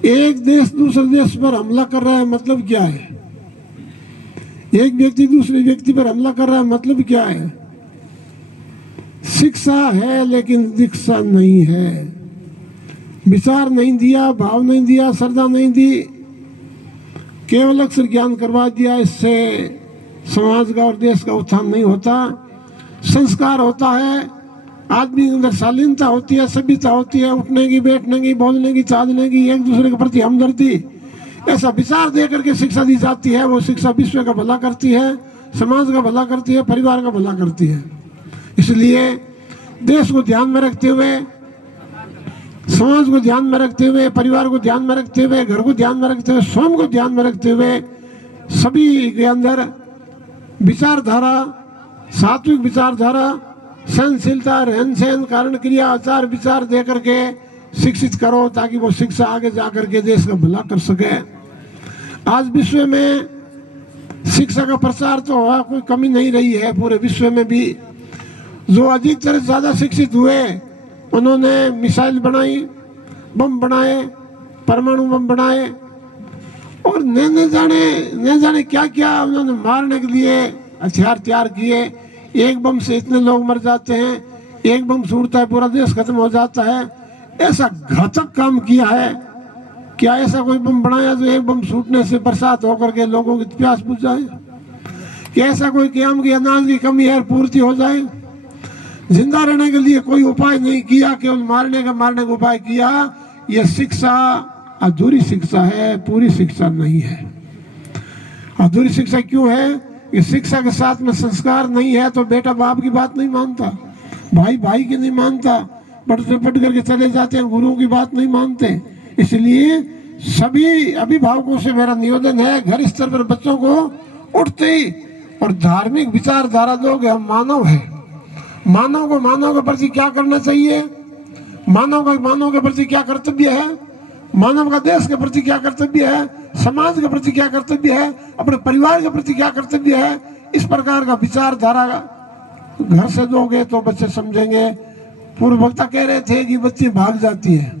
एक देश दूसरे देश पर हमला कर रहा है, मतलब क्या है? एक व्यक्ति दूसरे व्यक्ति पर हमला कर रहा है, मतलब क्या है? शिक्षा है लेकिन दीक्षा नहीं है। विचार नहीं दिया, भाव नहीं दिया, श्रद्धा नहीं दी, केवल अक्षर ज्ञान करवा दिया। इससे समाज का और देश का उत्थान नहीं होता। संस्कार होता है, आदमी के अंदर शालीनता होती है, सभ्यता होती है, उठने की, बैठने की, बोलने की, चालने की, एक दूसरे के प्रति हमदर्दी, ऐसा विचार दे करके शिक्षा दी जाती है। वो शिक्षा विश्व का भला करती है, समाज का भला करती है, परिवार का भला करती है। इसलिए देश को ध्यान में रखते हुए, समाज को ध्यान में रखते हुए, परिवार को ध्यान में रखते हुए, घर को ध्यान में रखते हुए, स्वयं को ध्यान में रखते हुए, सभी के अंदर विचारधारा, सात्विक विचारधारा, सहनशीलता, रहन सहन, कारण क्रिया, आचार विचार दे करके शिक्षित करो, ताकि वो शिक्षा आगे जा करके देश का भला कर सके। आज विश्व में शिक्षा का प्रसार तो हुआ, कोई कमी नहीं रही है। पूरे विश्व में भी जो अधिकतर ज्यादा शिक्षित हुए, उन्होंने मिसाइल बनाई, बम बनाए, परमाणु बम बनाए, और न जाने क्या क्या उन्होंने मारने के लिए हथियार तैयार किए। एक बम से इतने लोग मर जाते हैं, एक बम छूटता है पूरा देश खत्म हो जाता है। ऐसा घातक काम किया है। क्या ऐसा कोई बम बनाया जो एक बम छूटने से बरसात होकर के लोगों की प्यास बुझ जाए? क्या ऐसा कोई क्याम की अनाज की कमी है पूर्ति हो जाए? जिंदा रहने के लिए कोई उपाय नहीं किया, केवल मारने का उपाय किया। यह शिक्षा अधूरी शिक्षा है, पूरी शिक्षा नहीं है। अधूरी शिक्षा क्यों है? कि शिक्षा के साथ में संस्कार नहीं है तो बेटा बाप की बात नहीं मानता, भाई भाई की नहीं मानता, पट करके चले जाते हैं, गुरुओं की बात नहीं मानते। इसलिए सभी अभिभावकों से मेरा निवेदन है, घर स्तर पर बच्चों को उठते ही और धार्मिक विचारधारा दोगे। हम मानव है, मानव को मानव के प्रति क्या करना चाहिए, मानव के प्रति क्या कर्तव्य है, मानव का देश के प्रति क्या कर्तव्य है, समाज के प्रति क्या कर्तव्य है, अपने परिवार के प्रति क्या कर्तव्य है, इस प्रकार का विचारधारा घर से दोगे तो बच्चे समझेंगे। पूर्व वक्ता कह रहे थे कि बच्ची भाग जाती है,